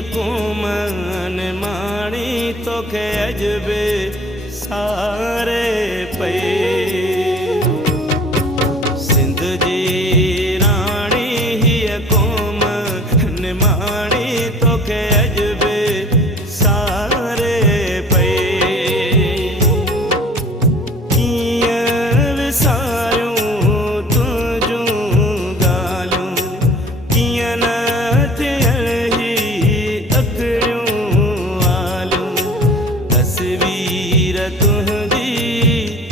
यकूम माणी तोखे अजबे सारे पे सिंध जी राणी यकूम माणी तोखे अजबे सारे पे कियां विसारियूं तुंहिंजूं ॻाल्हियूं कियां न थियनि अखड़ियूं आलियूं तस्वीर तुंहिंजी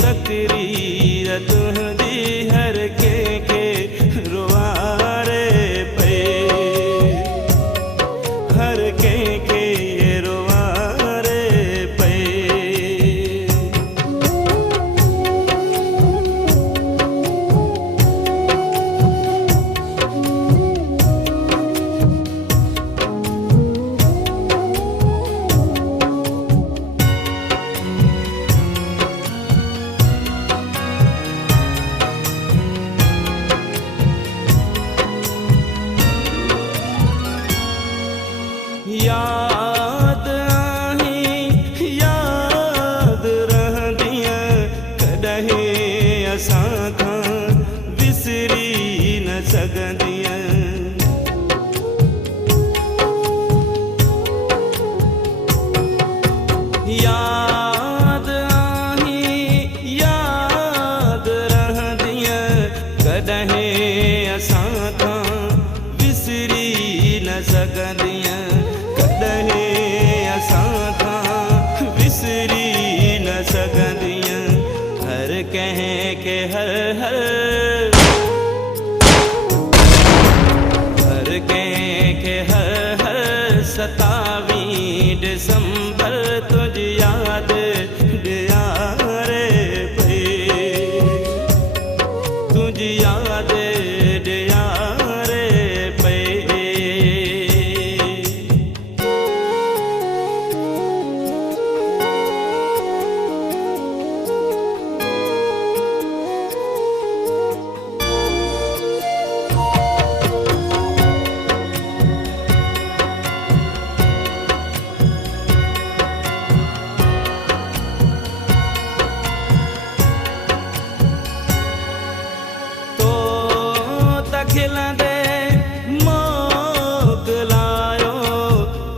तकरीर तुंहिंजी हर कंहिंखे रुवारे पे हर कंहिंखे रुवारे पे याद आहीं याद रहंदियां कॾहिं असां खां विसरी न सघंदियां याद आहीं याद रहंदियां कॾहिं असां खां विसरी न सघंदियां असां खां विसरी न सघंदियां हर कंहिंखे हर कंहिंखे हर 27 डिसंबर तुझी यादि ॾियारे पई तुझी यादि ॾियारे पई खिलंदे मोकिलायो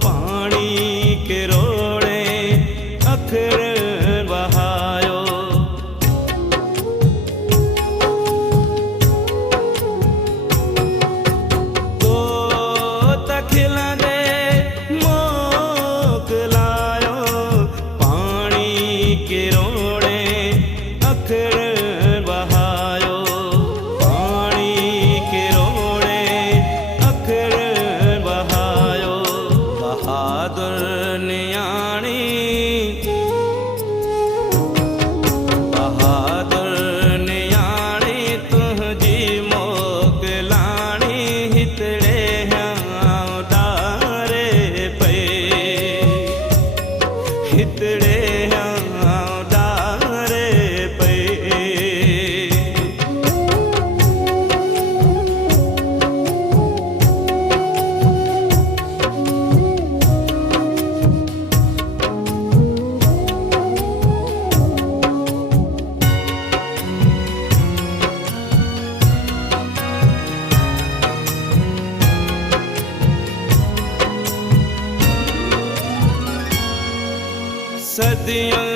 पाणी किरोड़े अखर बहायो तो खिलंदे मोकिलायो पाणी किरोड़े अखर बहायो बहादुर नियाणी तुंहिंजी मोकिलाणी हितड़े डारे पे हितड़े डारे पे सदियों